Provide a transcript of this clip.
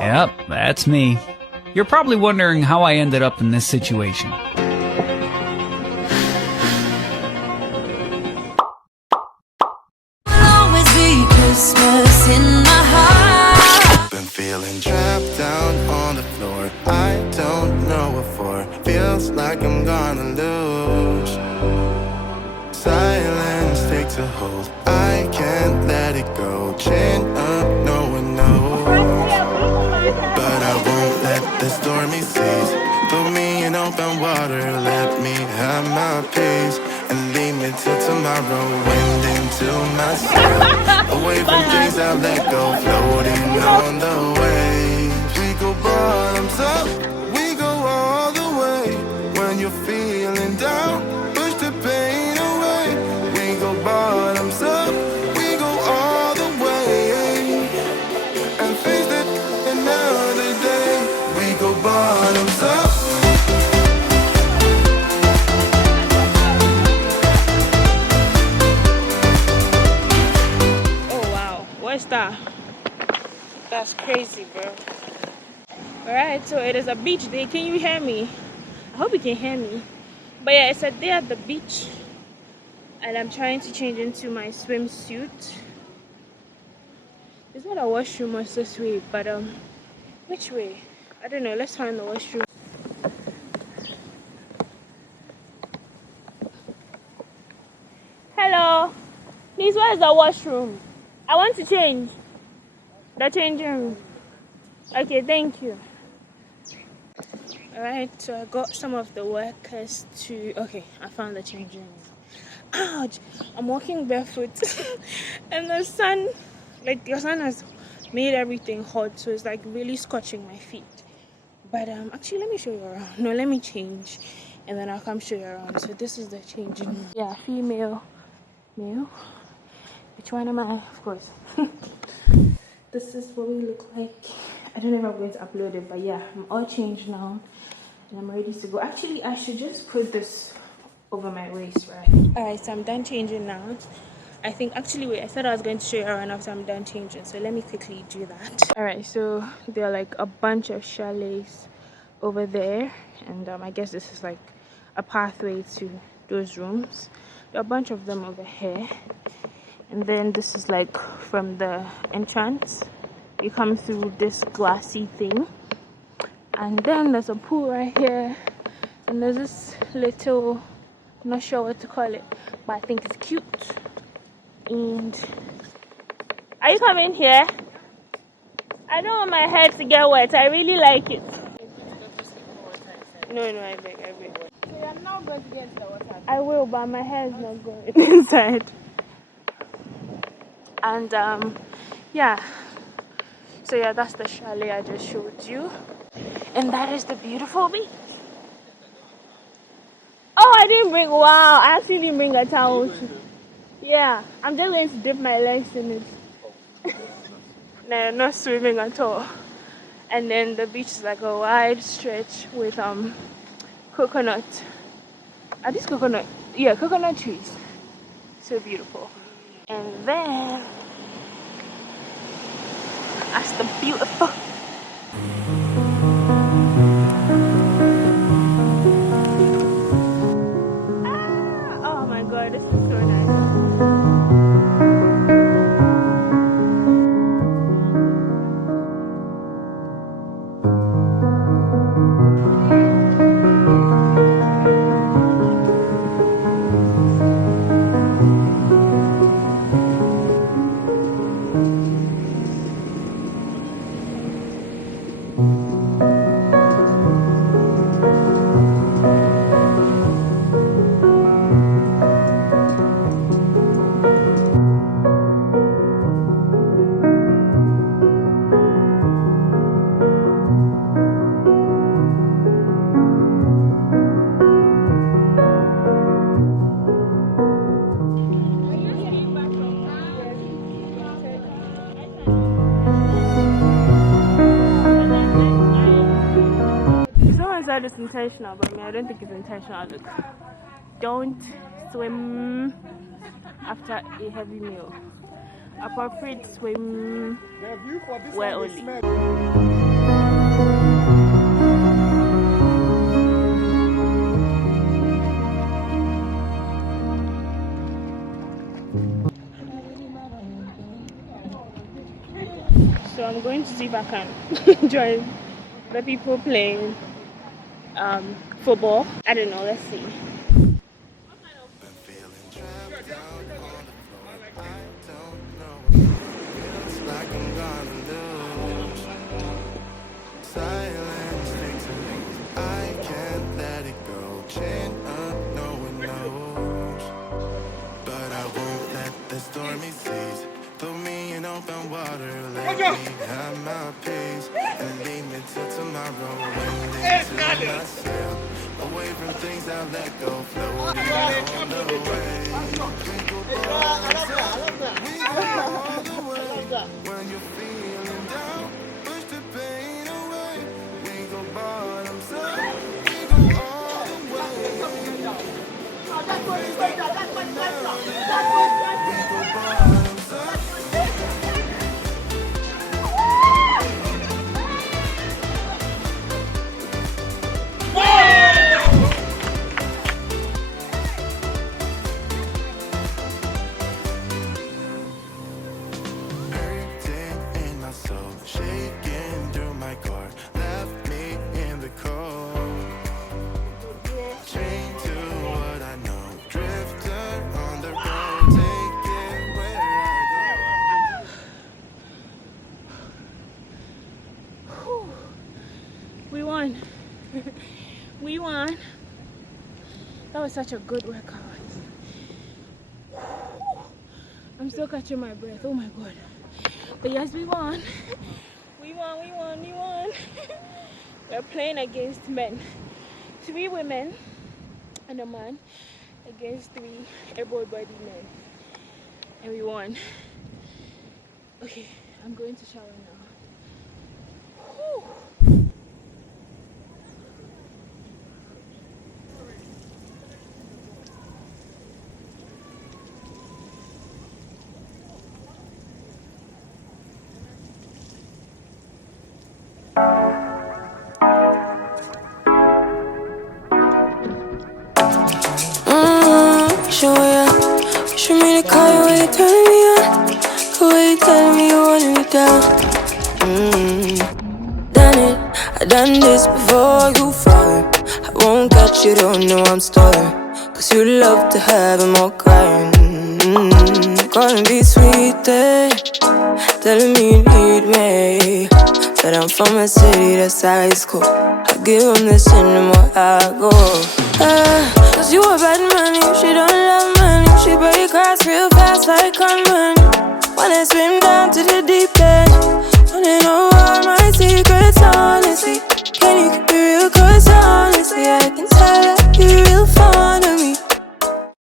Yep, that's me. You're probably wondering how I ended up in this situation. Always be Christmas in my heart. Been feeling trapped down on the floor. I don't know what for. Feels like I'm gonna lose. Silence takes a hold. I can't let it go. Chain up, no one knows. But I won't let the stormy seas throw me in open water. Let me have my peace and leave me till tomorrow. Wind into my sail, away from things I let go. Floating on the waves. We go bottoms up, we go all the way. When you're feeling down, push the pain away. We go bottoms up, we go all the way. And face it another day. We go bottoms up. Oh wow, what's that? That's crazy, bro. Alright, so it is a beach day. Can you hear me? I hope you can hear me. But yeah, it's a day at the beach. And I'm trying to change into my swimsuit. Is that a washroom or this way? But which way? I don't know. Let's find the washroom. Hello. Please, where is the washroom? I want to change. The changing room. Okay, thank you. Alright, so I got some of the workers to... Okay, I found the changing room. Ouch! I'm walking barefoot. And the sun... Like, the sun has made everything hot. So it's like really scorching my feet. But actually, let me show you around. No, let me change. And then I'll come show you around. So this is the changing room. Yeah, female. Male. Which one am I? Of course. This is what we look like. I don't know if I'm going to upload it, but yeah, I'm all changed now and I'm ready to go. Actually, I should just put this over my waist, right? Alright, so I'm done changing now. I think, actually, wait, I said I was going to show you around after I'm done changing, so let me quickly do that. Alright, so there are like a bunch of chalets over there, and I guess this is like a pathway to those rooms. There are a bunch of them over here. And then this is like from the entrance. You come through this glassy thing. And then there's a pool right here. And there's this little, I'm not sure what to call it, but I think it's cute. And are you coming here? I don't want my hair to get wet. I really like it. No, I beg. So you're not going to get into the water? I will, but my hair is not going inside. And yeah, so yeah, that's the chalet I just showed you, and that is the beautiful beach. Oh, I didn't bring, wow, I actually didn't bring a towel. Yeah, I'm just going to dip my legs in it. No, not swimming at all. And then the beach is like a wide stretch with coconut. Are these coconut? Yeah, coconut trees. So beautiful. And then that's the beautiful. Oh my god, this is so nice. That is intentional, but I don't think it's intentional. Look, don't swim after a heavy meal. Appropriate swim where only. So I'm going to see if I can join the people playing football. I don't know, let's see. Stormy seas, throw me in open water, let me have my peace, and leave me till tomorrow. When I sail away from things I let go, floating on the way. When you're feeling down, push the pain away. We go bottoms up, we go all the way. Shaking through my car, left me in the cold. Chained to what I know, drifter on the road, take it where I Whew. We won. We won. That was such a good workout. I'm still catching my breath. Oh my god. But yes, we won. We won. We're playing against men. 3 women and a man against 3 able-bodied men. And we won. Okay, I'm going to shower now. Whew. Show ya, show me the car where you turning me on, the way you telling me you wanting me down. Done it, I done this before you falling. I won't catch you, don't know I'm stalling, cause you love to have them all crying. Calling me sweet, telling me you need me, but I'm from a city that's high school. I give them this anymore, I go. Cause you a bad man, if she don't love money, she break hearts real fast like gunman. When I swim down to the deep